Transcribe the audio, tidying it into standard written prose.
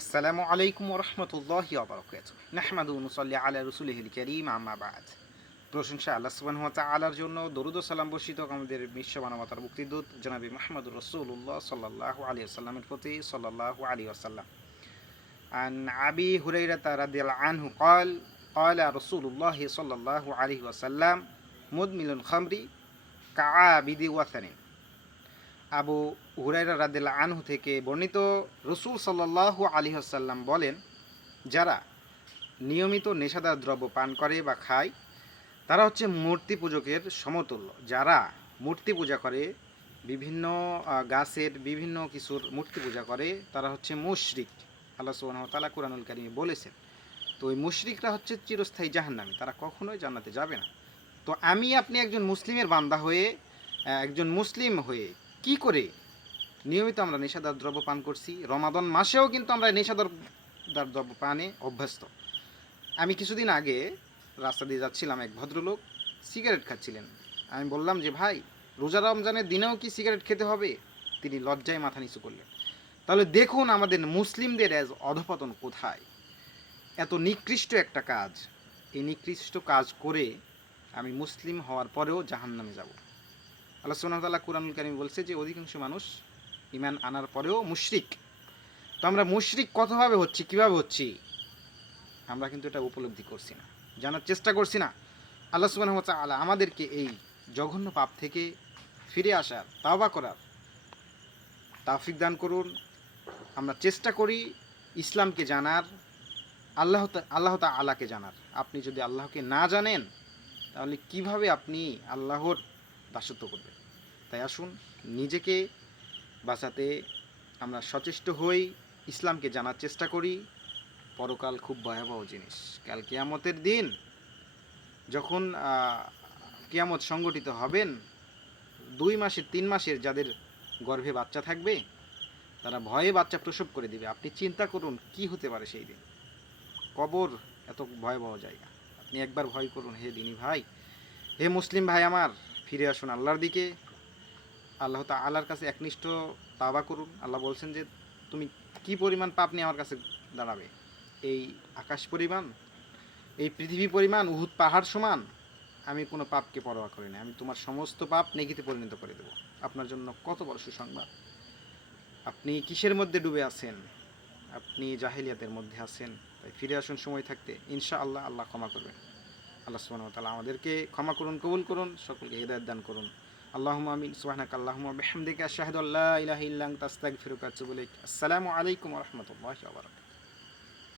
আসসালামু আলাইকুম ওরহমতুল্লাহি ওবরাকাতুহু নাহমাদু ওয়া নুসাল্লি আলা রাসূলিহিল কারীম আম্মা বা'দ। প্রশংসা আল্লাহ সুবহানাহু ওয়া তাআলার জন্য, দরুদ ও সালাম বর্ষিত হোক আমাদের বিশ্ব মানবতার মুক্তিদূত জনাবে মুহাম্মদুর রাসূলুল্লাহ সাল্লাল্লাহু আলাইহি ওয়াসাল্লামের প্রতি সাল্লাল্লাহু আলাইহি ওয়াসাল্লাম। আন আবি হুরায়রা রাদিয়াল্লাহু আনহু قال قال رسول الله صلى الله عليه وسلم مدمن الخمر كعابد وثن। আবু হুরায়রা রাদিয়াল্লাহু আনহু থেকে বর্ণিত, রাসূল সাল্লাল্লাহু আলাইহি ওয়াসাল্লাম বলেন, যারা নিয়মিত নেশাদার দ্রব্য পান করে বা খায় তারা হচ্ছে মূর্তি পূজকের সমতুল্য। যারা মূর্তি পূজা করে, বিভিন্ন গাছের বিভিন্ন কিছুর মূর্তি পূজা করে, তারা হচ্ছে মুশরিক। আল্লাহ সুবহানাহু ওয়া তাআলা কুরআনুল কারীমে বলেছেন। তো ওই মুশরিকরা হচ্ছে চিরস্থায়ী জাহান্নামী, তারা কখনোই জান্নাতে যাবে না। তো আপনি একজন মুসলিমের বান্দা হয়ে, একজন মুসলিম হয়ে কি করে নিয়মিত আমরা নেশাদার দ্রব্য পান করছি? রমাদান মাসেও কিন্তু আমরা নেশাদার দ্রব্য পানে অভ্যস্ত। আমি কিছুদিন আগে রাস্তা দিয়ে যাচ্ছিলাম, এক ভদ্রলোক সিগারেট খাচ্ছিলেন। আমি বললাম যে, ভাই, রোজা রমজানের দিনেও কি সিগারেট খেতে হবে? তিনি লজ্জায় মাথা নিচু করলেন। তাহলে দেখুন আমাদের মুসলিমদের অধপতন কোথায়। এত নিকৃষ্ট একটা কাজ, এই নিকৃষ্ট কাজ করে আমি মুসলিম হওয়ার পরেও জাহান্নামে যাব। আল্লাহ সুবহানাহু ওয়া তাআলা কুরআনুল কারীমে বলছে যে অধিকাংশ মানুষ ঈমান আনার পরেও মুশরিক। তো আমরা মুশরিক কতভাবে হচ্ছি, কিভাবে হচ্ছি, আমরা কিন্তু এটা উপলব্ধি করছি না, জানার চেষ্টা করছি না। আল্লাহ সুবহানাহু ওয়া তাআলা আমাদেরকে এই জঘন্য পাপ থেকে ফিরে আসার, তাওবা করার তৌফিক দান করুন। আমরা চেষ্টা করি ইসলামকে জানার, আল্লাহ তাআলাকে জানার। আপনি যদি আল্লাহকে না জানেন তাহলে কিভাবে আপনি আল্লাহর দাসত্ব করবেন? তাই আসুন নিজেকে বাঁচাতে আমরা সচেষ্ট হই, ইসলামকে জানার চেষ্টা করি। পরকাল খুব ভয়াবহ জিনিস। কাল কিয়ামতের দিন যখন কিয়ামত সংগঠিত হবেন, 2 মাসের 3 মাসের যাদের গর্ভে বাচ্চা থাকবে তারা ভয়ে বাচ্চা প্রসব করে দিবে। আপনি চিন্তা করুন কি হতে পারে সেই দিন। কবর এত ভয়াবহ জায়গা। আপনি একবার ভয় করুন। হে দিনী ভাই, হে মুসলিম ভাই আমার, ফিরে আসুন আল্লাহর দিকে। আল্লাহ তাআলার কাছে একনিষ্ঠ তাওবা করুন। আল্লাহ বলছেন যে তুমি কি পরিমাণ পাপ নিয়ে আমার কাছে দাঁড়াবে? এই আকাশ পরিমাণ, এই পৃথিবী পরিমাণ, উহুদ পাহাড় সমান। আমি কোনো পাপকে পরোয়া করি না। আমি তোমার সমস্ত পাপ নেকিতে পরিণত করে দেব। আপনার জন্য কত বড় সুসংবাদ। আপনি কিসের মধ্যে ডুবে আছেন? আপনি জাহেলিয়াতের মধ্যে আছেন। তাই ফিরে আসুন সময় থাকতে। ইনশাআল্লাহ আল্লাহ ক্ষমা করবেন। আল্লাহ সুবহানাহু ওয়া তাআলা আমাদেরকে ক্ষমা করুন, কবুল করুন, সকলকে হিদায়াত দান করুন। আল্লাহুম্মা আমিন। সুবহানাকা আল্লাহুম্মা বিহামদিকা আশহাদু আল্লা ইলাহা ইল্লা আনতা আস্তাগফিরুকা ওয়া আতুবু ইলাইক। আসসালামু আলাইকুম ওয়া রাহমাতুল্লাহি ওয়া বারাকাতুহু।